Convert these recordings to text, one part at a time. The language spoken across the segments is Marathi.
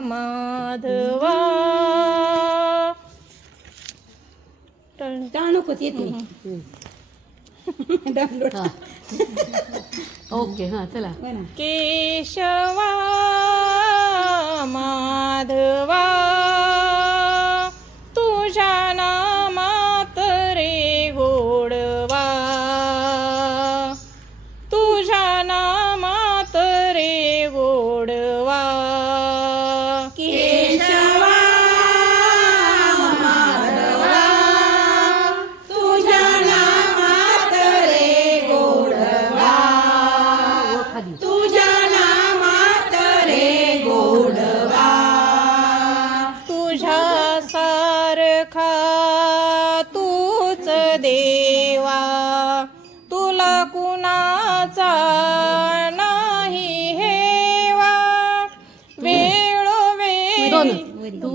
माधवा. ओके हा चला. केशवा माधवा.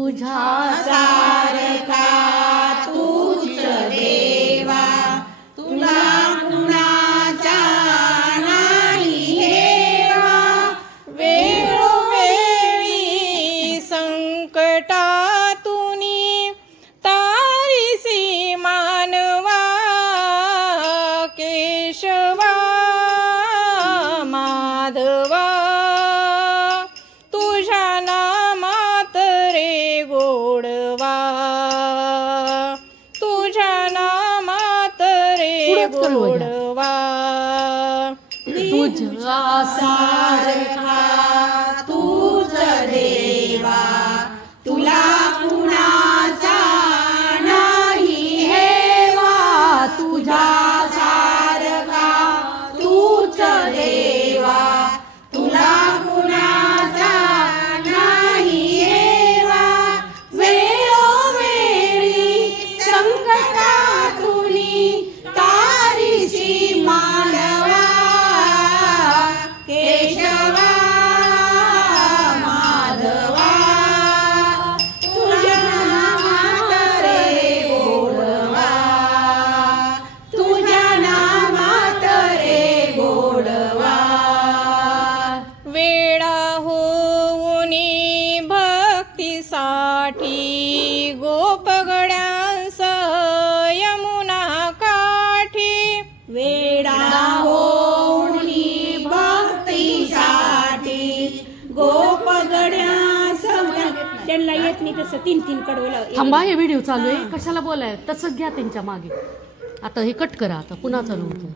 तुझा सारखा तूच देवा तुला कुणाचा नाही हेवा. वेळोवेळी संकटातून तारिसी मानवा केशवा माधवा. गोडवा. तुझ्या सारखा तूच देवा. तुला भक्तीसाठी गोपगड्यांसह यमुना काठी. वेडा होऊनी भक्तीसाठी गोपगड्या समोर त्यांना येत नाही तसं तीन तीन कडवलं थांबा हे व्हिडिओ चालू आहे. कशाला बोलाय? तसंच घ्या त्यांच्या मागे. आता हे कट करा. आता पुन्हा चालू होतं.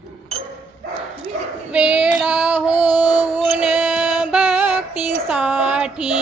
वेळा होऊन भक्तीसाठी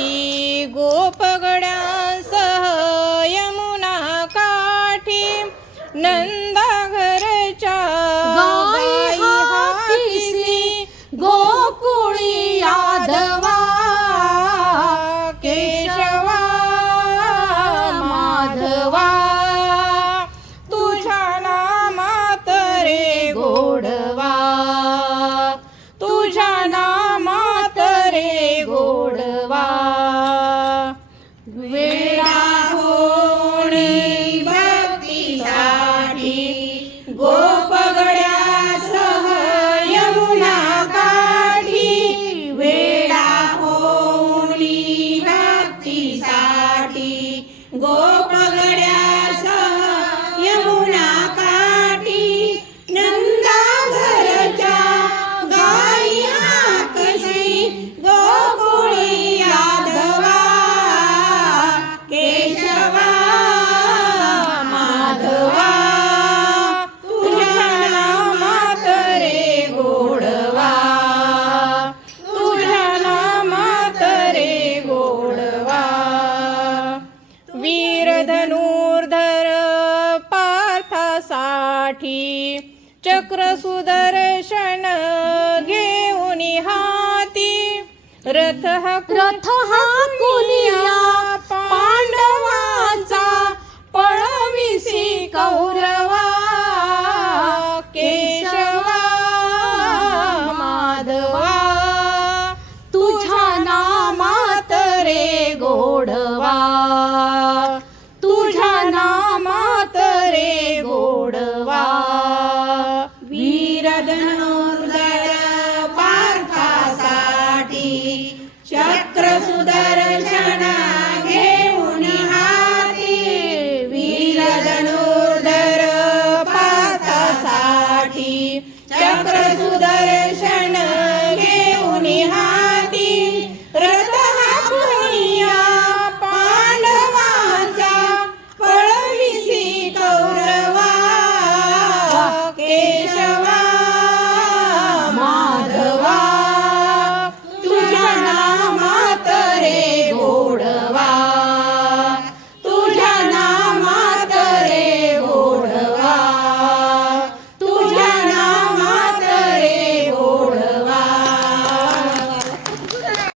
गोपगड्यासह धनुर्धर पार्थासाठी चक्र सुदर्शन घेऊन हाती. रथ हा रथ हा पांडवांचा पळविसी कौरव